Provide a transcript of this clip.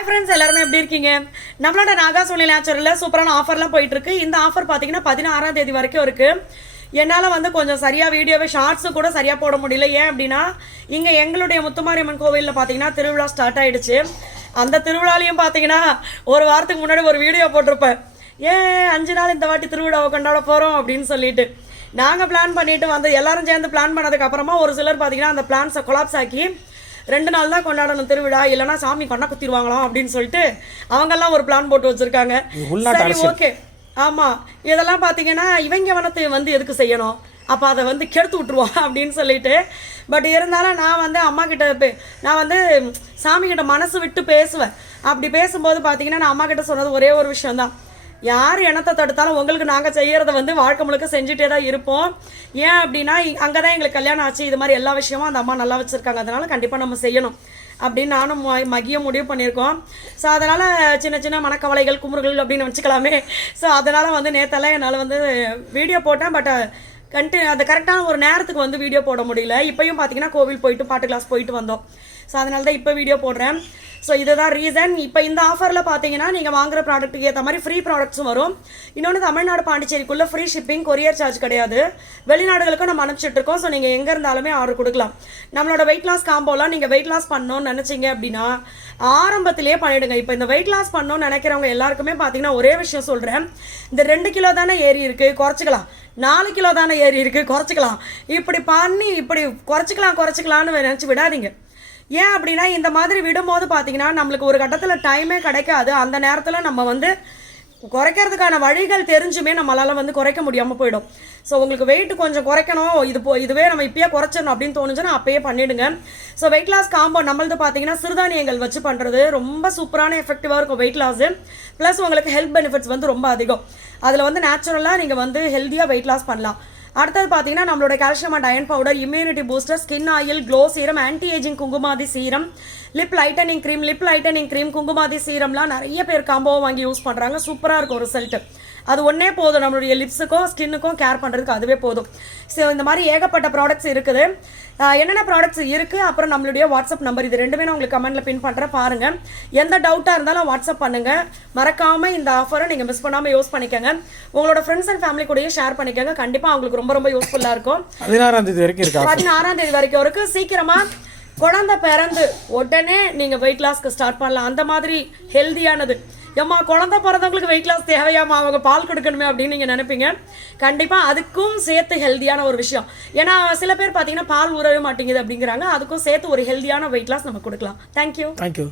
Hi friends, எல்லாருமே எப்படி இருக்கீங்க? நம்மளோட நாகா சோனி நேச்சுரலில் சூப்பரான ஆஃபர்லாம் போயிட்டுருக்கு. இந்த ஆஃபர் பார்த்தீங்கன்னா 16ஆம் தேதி வரைக்கும் இருக்குது. என்னால் வந்து கொஞ்சம் சரியாக வீடியோவே ஷார்ட்ஸும் கூட சரியாக போட முடியல. ஏன் அப்படின்னா இங்கே எங்களுடைய முத்துமாரியம்மன் கோவிலில் பார்த்தீங்கன்னா திருவிழா ஸ்டார்ட் ஆகிடுச்சு. அந்த திருவிழாலையும் பார்த்தீங்கன்னா ஒரு வாரத்துக்கு முன்னாடி ஒரு வீடியோ போட்டிருப்பேன். ஏன் 5 நாள் இந்த வாட்டி திருவிழாவை கொண்டாட போகிறோம் அப்படின்னு சொல்லிட்டு நாங்கள் பிளான் பண்ணிட்டு வந்து எல்லாரும் சேர்ந்து பிளான் பண்ணதுக்கப்புறமா ஒரு சிலர் பார்த்தீங்கன்னா அந்த பிளான்ஸை கொலாப்ஸ் ஆக்கி 2 நாள் தான் கொண்டாடணும் திருவிழா, இல்லைனா சாமி கொண்டா குத்திடுவாங்களாம் அப்படின்னு சொல்லிட்டு அவங்கெல்லாம் ஒரு பிளான் போட்டு வச்சுருக்காங்க. சரி, ஓகே, ஆமாம், இதெல்லாம் பார்த்தீங்கன்னா இவங்க வனத்தை வந்து எதுக்கு செய்யணும், அப்போ அதை வந்து கெடுத்து விட்ருவோம் அப்படின்னு சொல்லிட்டு. பட் இருந்தாலும் நான் வந்து அம்மா கிட்ட நான் வந்து சாமிக்கிட்ட மனசு விட்டு பேசுவேன். அப்படி பேசும்போது பார்த்தீங்கன்னா நான் அம்மா கிட்ட சொன்னது ஒரே ஒரு விஷயம்தான், யார் இனத்தை தடுத்தாலும் உங்களுக்கு நாங்கள் செய்கிறத வந்து வாழ்க்கை முழுக்க செஞ்சுட்டே தான் இருப்போம். ஏன் அப்படின்னா அங்கே தான் எங்களுக்கு கல்யாணம் ஆச்சு, இது மாதிரி எல்லா விஷயமும் அந்த அம்மா நல்லா வச்சுருக்காங்க, அதனால் கண்டிப்பாக நம்ம செய்யணும் அப்படின்னு நானும் மகிய முடிவு பண்ணியிருக்கோம். ஸோ அதனால் சின்ன சின்ன மனக்கவலைகள் குமுறுகள் அப்படின்னு வச்சுக்கலாமே. ஸோ அதனால் வந்து நேற்றெல்லாம் என்னால் வந்து வீடியோ போட்டேன், பட் அது கரெக்டான ஒரு நேரத்துக்கு வந்து வீடியோ போட முடியல. இப்போயும் பார்த்தீங்கன்னா கோவில் போயிட்டு பாட்டு கிளாஸ் போயிட்டு வந்தோம். ஸோ அதனால தான் இப்போ வீடியோ போடுறேன். ஸோ இதுதான் ரீசன். இப்போ இந்த ஆஃபரில் பார்த்தீங்கன்னா நீங்கள் வாங்குகிற ப்ராடக்ட்டுக்கு ஏற்ற மாதிரி ஃப்ரீ ப்ராடக்ட்ஸும் வரும். இன்னொன்று தமிழ்நாடு பாண்டிச்சேரிக்குள்ளே ஃப்ரீ ஷிப்பிங், கொரியர் சார்ஜ் கிடையாது. வெளிநாடுகளுக்கும் நம்ம அனுப்பிச்சிட்ருக்கோம். ஸோ நீங்கள் எங்கே இருந்தாலுமே ஆர்டர் கொடுக்கலாம். நம்மளோட வெயிட் லாஸ் காம்போலாம் நீங்கள் வெயிட் லாஸ் பண்ணணும்னு நினச்சிங்க அப்படின்னா ஆரம்பத்திலே பண்ணிவிடுங்க. இப்போ இந்த வெயிட் லாஸ் பண்ணணும்னு நினைக்கிறவங்க எல்லாருக்குமே பார்த்தீங்கன்னா ஒரே விஷயம் சொல்கிறேன், இந்த 2 கிலோ தானே ஏறி இருக்குது, குறைச்சிக்கலாம். 4 கிலோ தானே ஏறி இருக்குது, குறைச்சிக்கலாம். இப்படி பண்ணி இப்படி குறைச்சிக்கலான்னு நினச்சி விடாதீங்க. ஏன் அப்படின்னா இந்த மாதிரி விடும்போது பார்த்தீங்கன்னா நம்மளுக்கு ஒரு கட்டத்தில் டைமே கிடைக்காது. அந்த நேரத்தில் நம்ம வந்து குறைக்கிறதுக்கான வழிகள் தெரிஞ்சுமே நம்மளால் வந்து குறைக்க முடியாமல் போயிடும். ஸோ உங்களுக்கு வெயிட் கொஞ்சம் குறைக்கணும், இதுவே நம்ம இப்பயே குறைச்சிடணும் அப்படின்னு தோணுச்சுன்னா அப்பயே பண்ணிவிடுங்க. ஸோ வெயிட் லாஸ் காம்போ நம்மளது பார்த்தீங்கன்னா சிறுதானியங்கள் வச்சு பண்ணுறது ரொம்ப சூப்பரான எஃபெக்டிவாக இருக்கும் வெயிட் லாஸு. ப்ளஸ் உங்களுக்கு ஹெல்த் பெனிஃபிட்ஸ் வந்து ரொம்ப அதிகம். அதில் வந்து நேச்சுரலாக நீங்கள் வந்து ஹெல்த்தியாக வெயிட் லாஸ் பண்ணலாம். அடுத்தது பார்த்தீங்கன்னா நம்மளோட calcium and iron powder, immunity booster, skin oil, glow serum, anti ageing Kumkumadi serum, lip lightening cream, Kumkumadi சீரம்லாம் நிறைய பேர் காம்போவை வாங்கி யூஸ் பண்ணுறாங்க. சூப்பராக இருக்கும் ரிசல்ட்டு. அது ஒன்றே போதும், நம்மளுடைய லிப்ஸுக்கும் ஸ்கின்னுக்கும் கேர் பண்ணுறதுக்கு அதுவே போதும். ஸோ இந்த மாதிரி ஏகப்பட்ட ப்ராடக்ட்ஸ் இருக்குது. என்னென்ன ப்ராடக்ட்ஸ் இருக்குது, அப்புறம் நம்மளுடைய வாட்ஸ்அப் நம்பர், இது ரெண்டுமே நான் உங்களுக்கு கமெண்ட்டில் பின் பண்ணுறேன், பாருங்கள். எந்த டவுட்டாக இருந்தாலும் வாட்ஸ்அப் பண்ணுங்கள். மறக்காமல் இந்த ஆஃபரை நீங்கள் மிஸ் பண்ணாமல் யூஸ் பண்ணிக்கோங்க. உங்களோட ஃப்ரெண்ட்ஸ் அண்ட் ஃபேமிலி கூடயே ஷேர் பண்ணிக்கோங்க. கண்டிப்பாக அவங்களுக்கு ரொம்ப ரொம்ப யூஸ்ஃபுல்லாக இருக்கும். 16ஆம் தேதி வரைக்கும் இருக்கு. 16ஆம் தேதி வரைக்கும் இருக்குது. சீக்கிரமாக குழந்தை பிறந்து உடனே நீங்கள் வெயிட் லாஸ்க்கு ஸ்டார்ட் பண்ணலாம். அந்த மாதிரி ஹெல்தியானது. ஏம்மா குழந்தை பிறந்தவங்களுக்கு வெயிட் லாஸ் தேவையாமா, அவங்க பால் கொடுக்கணுமே அப்படின்னு நீங்கள் நினைப்பீங்க. கண்டிப்பாக அதுக்கும் சேர்த்து ஹெல்தியான ஒரு விஷயம். ஏன்னா சில பேர் பார்த்தீங்கன்னா பால் ஊறவே மாட்டேங்குது அப்படிங்கிறாங்க. அதுக்கும் சேர்த்து ஒரு ஹெல்தியான வெயிட் லாஸ் நம்ம கொடுக்கலாம். தேங்க்யூ.